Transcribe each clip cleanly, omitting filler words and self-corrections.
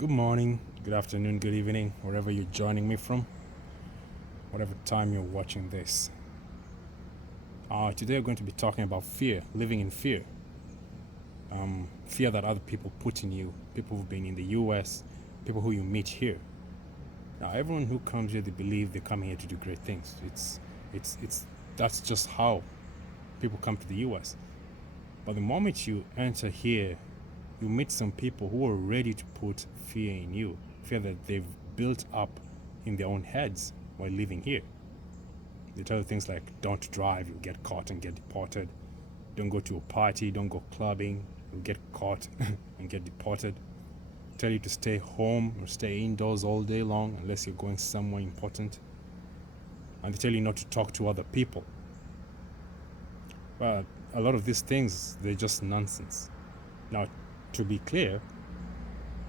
Good morning, good afternoon, good evening, wherever you're joining me from, whatever time you're watching this. Today we're going to be talking about fear, living in fear. Fear that other people put in you, people who've been in the US, people who you meet here. Now, everyone who comes here, they believe they're coming here to do great things. That's just how people come to the US. But the moment you enter here, you meet some people who are ready to put fear in you, fear that they've built up in their own heads while living here. They tell you things like, don't drive, you'll get caught and get deported. Don't go to a party, don't go clubbing, you'll get caught and get deported. Tell you to stay home or stay indoors all day long unless you're going somewhere important. And they tell you not to talk to other people. But a lot of these things, they're just nonsense. Now, to be clear,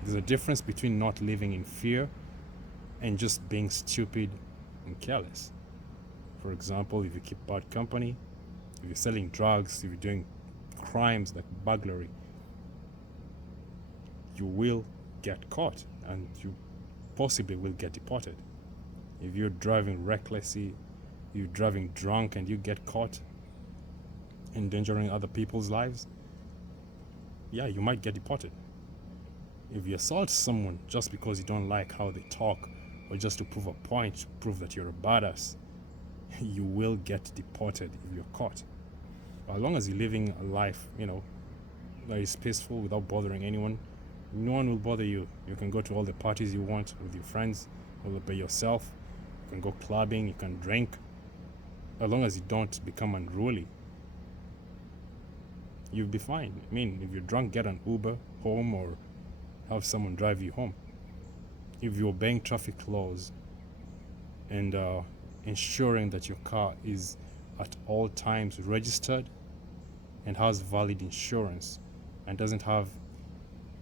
there's a difference between not living in fear and just being stupid and careless. For example, if you keep bad company, if you're selling drugs, if you're doing crimes like burglary, you will get caught and you possibly will get deported. If you're driving recklessly, you're driving drunk and you get caught endangering other people's lives, yeah, you might get deported. If you assault someone just because you don't like how they talk or just to prove a point, to prove that you're a badass, you will get deported if you're caught. As long as you're living a life, that is peaceful without bothering anyone, no one will bother you. You can go to all the parties you want with your friends or by yourself. You can go clubbing, you can drink. As long as you don't become unruly, you'll be fine. I mean, if you're drunk, get an Uber home or have someone drive you home. If you're obeying traffic laws and ensuring that your car is at all times registered and has valid insurance and doesn't have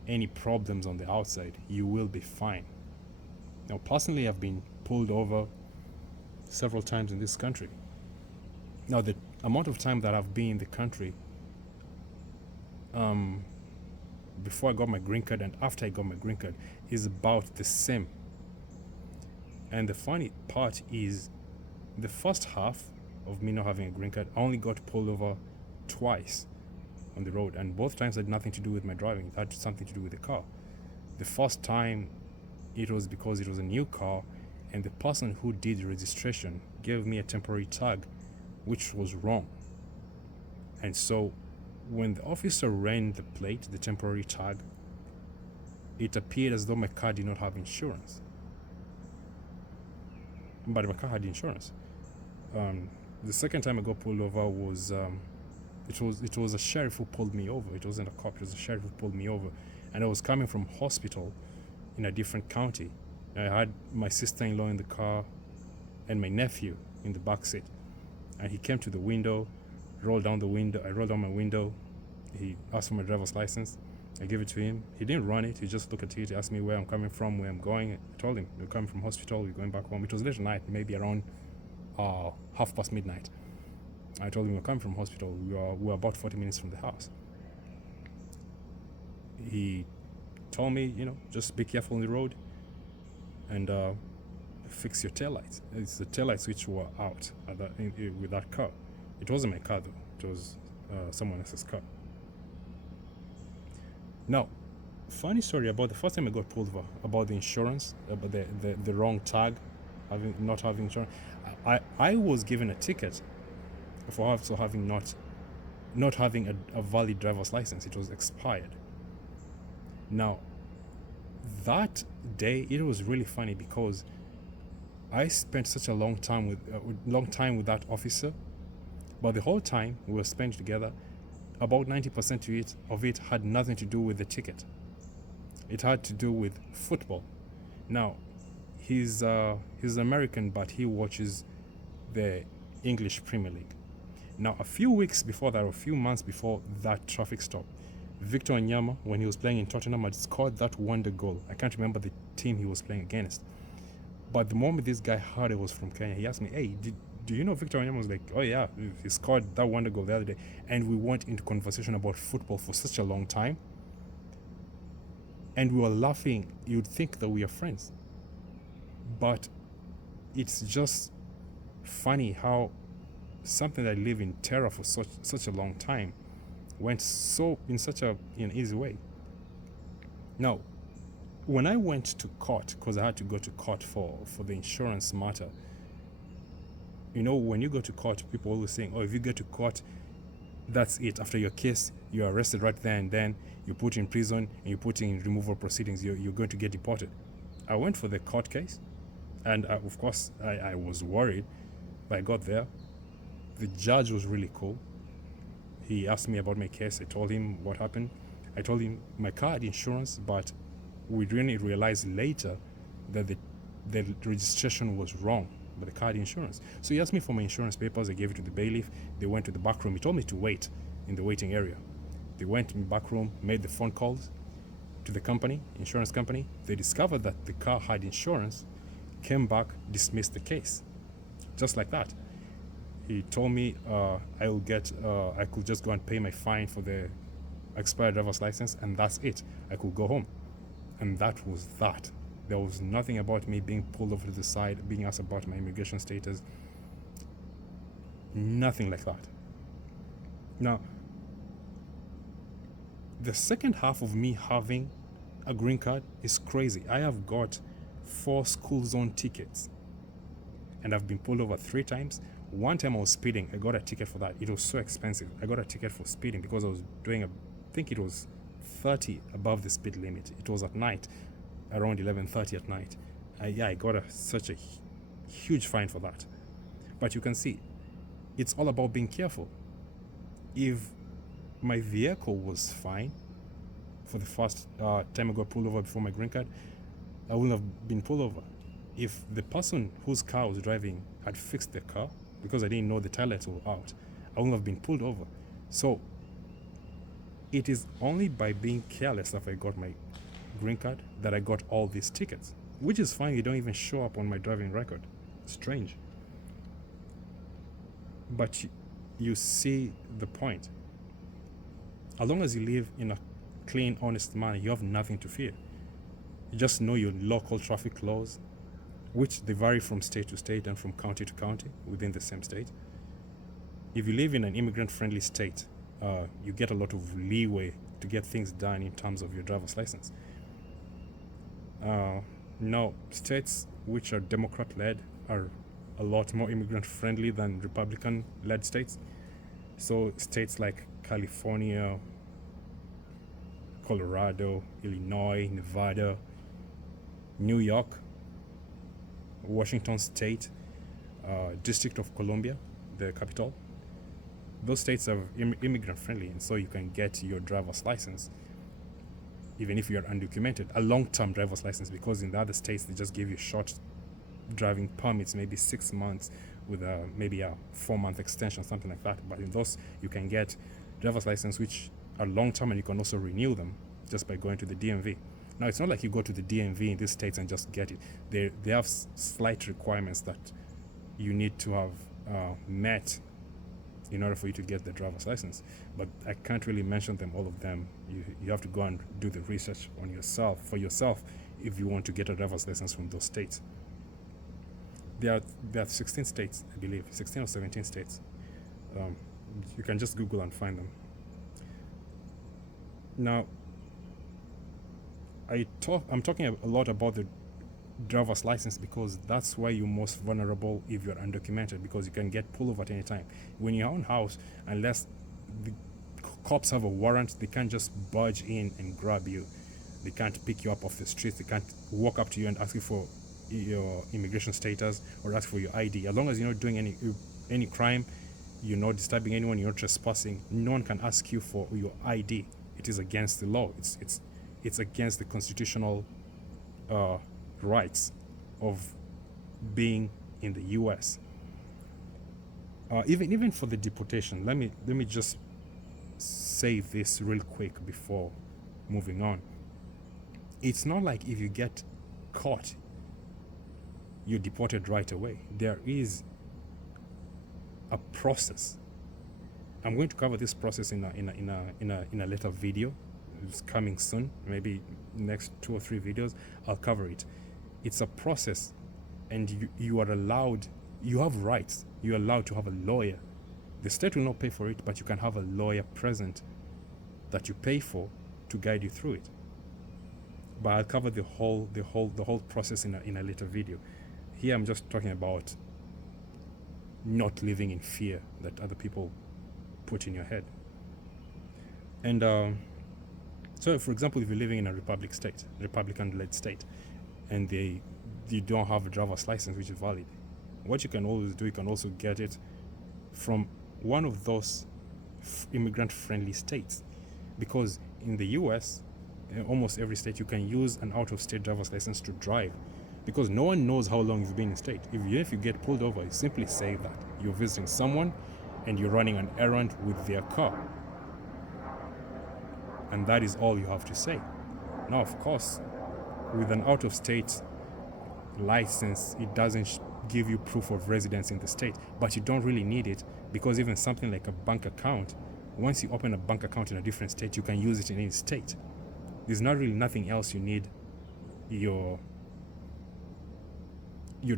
any problems on the outside, you will be fine. Now, personally, I've been pulled over several times in this country. Now, the amount of time that I've been in the country before I got my green card and after I got my green card is about the same. And the funny part is, the first half of me not having a green card, I only got pulled over twice on the road, and both times had nothing to do with my driving. It had something to do with the car. The first time, it was because it was a new car, and the person who did the registration gave me a temporary tag, which was wrong. And so when the officer ran the plate, the temporary tag, it appeared as though my car did not have insurance. But my car had insurance. The second time I got pulled over was it was a sheriff who pulled me over. It wasn't a cop, it was a sheriff who pulled me over. And I was coming from hospital in a different county. I had my sister-in-law in the car and my nephew in the back seat. And he came to the window, rolled down the window. I rolled down my window. He asked for my driver's license. I gave it to him. He didn't run it. He just looked at it. He asked me where I'm coming from, where I'm going. I told him, we're coming from hospital. We're going back home. It was late at night, maybe around midnight. midnight. I told him we're coming from hospital. We're about 40 minutes from the house. He told me, just be careful on the road and fix your taillights. It's the taillights which were out with that car. It wasn't my car though. It was someone else's car. Now, funny story about the first time I got pulled over, about the insurance, about the wrong tag, not having insurance. I was given a ticket for also having not having a valid driver's license. It was expired. Now, that day it was really funny because I spent such a long time with that officer, but the whole time we were spent together, about 90% of it had nothing to do with the ticket. It had to do with football. Now, he's American, but he watches the English Premier League. Now, a few weeks before that, or a few months before that traffic stop, Victor Wanyama, when he was playing in Tottenham, had scored that wonder goal. I can't remember the team he was playing against. But the moment this guy heard it was from Kenya, he asked me, hey, do you know Victor Wanyama? I was like, oh yeah, he scored that wonder goal the other day. And we went into conversation about football for such a long time. and we were laughing. You'd think that we are friends, but it's just funny how something that lived in terror for such a long time went so in such an easy way. Now, when I went to court, because I had to go to court for the insurance matter, when you go to court, people always saying, oh, if you go to court, that's it. After your case, you're arrested right there and then, you put in prison, and you put in removal proceedings, you're going to get deported. I went for the court case, and of course, I was worried, but I got there. The judge was really cool. He asked me about my case. I told him what happened. I told him my car had insurance, but we didn't realize later that the registration was wrong, but the car had insurance. So he asked me for my insurance papers. I gave it to the bailiff. They went to the back room. He told me to wait in the waiting area. They went in the back room, made the phone calls to the company, insurance company. They discovered that the car had insurance, came back, dismissed the case. Just like that. He told me I could just go and pay my fine for the expired driver's license, and that's it. I could go home. And that was that. There was nothing about me being pulled over to the side, being asked about my immigration status. Nothing like that. Now, the second half of me having a green card is crazy. I have got 4 school zone tickets, and I've been pulled over 3 times. One time I was speeding. I got a ticket for that. It was so expensive. I got a ticket for speeding because I was doing I think it was 30 above the speed limit. It was at night, around 11:30 at night. I got such a huge fine for that. But you can see, it's all about being careful. If my vehicle was fine for the first time I got pulled over before my green card, I wouldn't have been pulled over. If the person whose car I was driving had fixed their car, because I didn't know the taillights were out, I wouldn't have been pulled over. So it is only by being careless that I got my green card that I got all these tickets, which is fine. They don't even show up on my driving record. Strange. But you see the point. As long as you live in a clean, honest manner, you have nothing to fear. You just know your local traffic laws, which they vary from state to state and from county to county within the same state. If you live in an immigrant-friendly state, you get a lot of leeway to get things done in terms of your driver's license. Now, states which are Democrat-led are a lot more immigrant-friendly than Republican-led states. So states like California, Colorado, Illinois, Nevada, New York, Washington State, District of Columbia, the capital. Those states are immigrant friendly, and so you can get your driver's license even if you're undocumented, a long-term driver's license, because in the other states they just give you short driving permits, maybe 6 months with maybe a 4-month extension, something like that. But in those you can get driver's license which are long-term, and you can also renew them just by going to the DMV. Now, it's not like you go to the DMV in these states and just get it. They have slight requirements that you need to have met in order for you to get the driver's license. But I can't really mention them, all of them. You have to go and do the research on yourself, for yourself, if you want to get a driver's license from those states. There are 16 states, I believe, 16 or 17 states. You can just Google and find them. Now, I'm talking a lot about the driver's license because that's why you're most vulnerable if you're undocumented, because you can get pulled over at any time. When you're on house, unless the cops have a warrant, they can't just barge in and grab you. They can't pick you up off the streets. They can't walk up to you and ask you for your immigration status or ask for your ID. As long as you're not doing any crime, you're not disturbing anyone, you're not trespassing, no one can ask you for your ID. It is against the law. It's against the constitutional rights of being in the U.S. Even for the deportation, let me just say this real quick before moving on. It's not like if you get caught, you're deported right away. There is a process. I'm going to cover this process in a later video, is coming soon, maybe next 2 or 3 videos, I'll cover it. It's a process, and you are allowed, you have rights. You're allowed to have a lawyer. The state will not pay for it, but you can have a lawyer present that you pay for to guide you through it. But I'll cover the whole process in a later video. Here I'm just talking about not living in fear that other people put in your head. And so, for example, if you're living in a Republican-led state, and you don't have a driver's license which is valid, what you can always do, you can also get it from one of those immigrant-friendly states, because in the US, in almost every state, you can use an out-of-state driver's license to drive, because no one knows how long you've been in state. If you get pulled over, you simply say that you're visiting someone and you're running an errand with their car, and that is all you have to say. Now, of course, with an out-of-state license, it doesn't give you proof of residence in the state, but you don't really need it, because even something like a bank account, once you open a bank account in a different state, you can use it in any state. There's not really nothing else you need your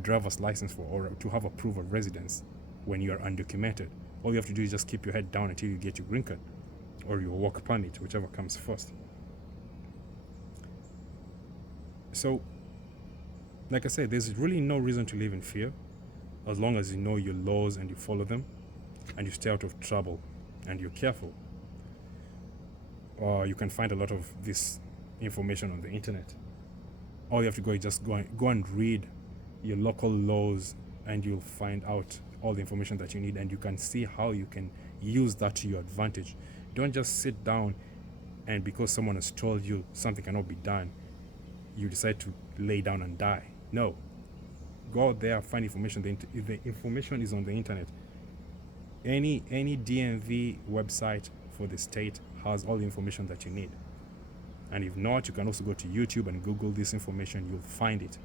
driver's license for, or to have a proof of residence when you are undocumented. All you have to do is just keep your head down until you get your green card or your work permit, whichever comes first. So, like I said, there's really no reason to live in fear, as long as you know your laws and you follow them, and you stay out of trouble, and you're careful. You can find a lot of this information on the internet. All you have to go is just go and read your local laws, and you'll find out all the information that you need, and you can see how you can use that to your advantage. Don't just sit down and because someone has told you something cannot be done, you decide to lay down and die. No. Go out there, find information. The information is on the internet. Any DMV website for the state has all the information that you need. And if not, you can also go to YouTube and Google this information. You'll find it.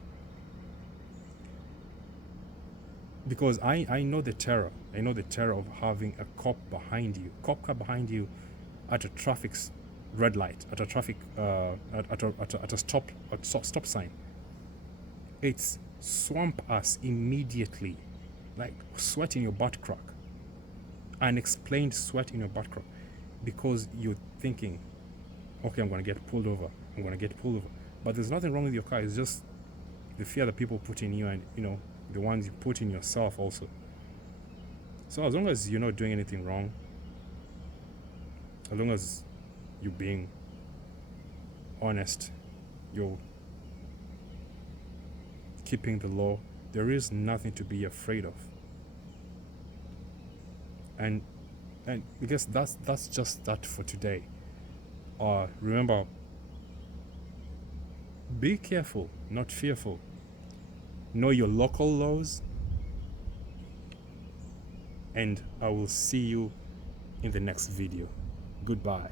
Because I know the terror. I know the terror of having a cop car behind you at a traffic red light, at a traffic at a stop sign. It's swamp us immediately, like sweat in your butt crack, unexplained sweat in your butt crack, because you're thinking, okay, I'm gonna get pulled over. But there's nothing wrong with your car. It's just the fear that people put in you, and the ones you put in yourself also. So as long as you're not doing anything wrong, as long as you're being honest, you're keeping the law, there is nothing to be afraid of. And I guess that's just that for today. Remember, be careful, not fearful. Know your local laws, and I will see you in the next video. Goodbye.